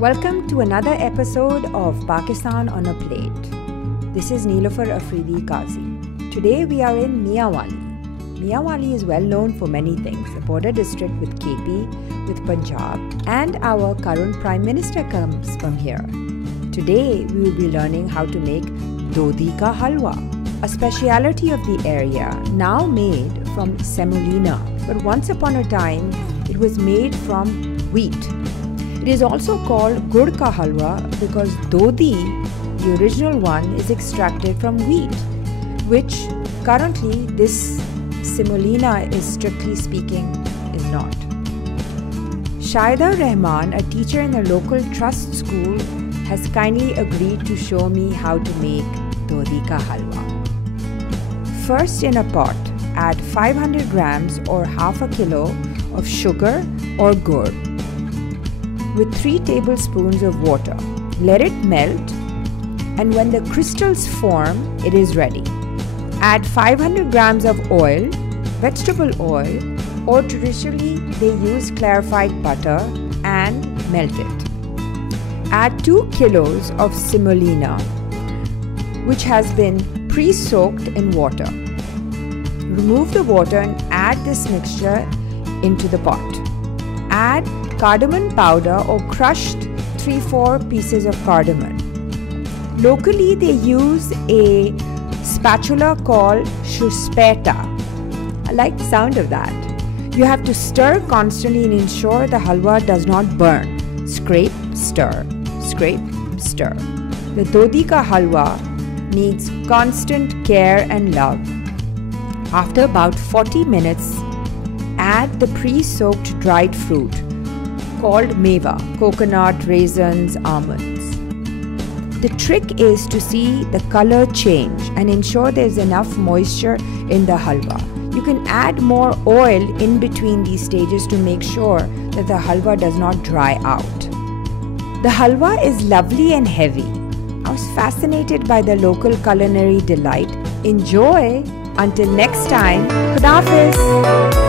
Welcome to another episode of Pakistan on a Plate. This is Neelofer Afridi Qazi. Today we are in Mianwali. Mianwali is well known for many things, a border district with KP, with Punjab, and our current Prime Minister comes from here. Today we will be learning how to make Dhodi ka halwa, a speciality of the area now made from semolina, but once upon a time it was made from wheat. It is also called Gud ka halwa because Dhodi, the original one, is extracted from wheat, which currently this semolina is strictly speaking is not. Shaida Rahman, a teacher in the local trust school, has kindly agreed to show me how to make Dhodi ka halwa. First, in a pot, add 500 grams or half a kilo of sugar or gur with 3 tablespoons of water. Let it melt, and when the crystals form, it is ready. Add 500 grams of oil, vegetable oil, or traditionally they use clarified butter, and melt it. Add 2 kilos of semolina, which has been pre-soaked in water. Remove the water and add this mixture into the pot. Add cardamom powder or crushed 3-4 pieces of cardamom. Locally they use a spatula called shuspeta. I like the sound of that. You have to stir constantly and ensure the halwa does not burn. Scrape, stir, scrape, stir. The Dhodi ka halwa needs constant care and love. After about 40 minutes, add the pre-soaked dried fruit called meva, coconut, raisins, almonds. The trick is to see the color change and ensure there's enough moisture in the halwa. You can add more oil in between these stages to make sure that the halwa does not dry out. The halwa is lovely and heavy. I was fascinated by the local culinary delight. Enjoy! Until next time, Khuda Hafiz!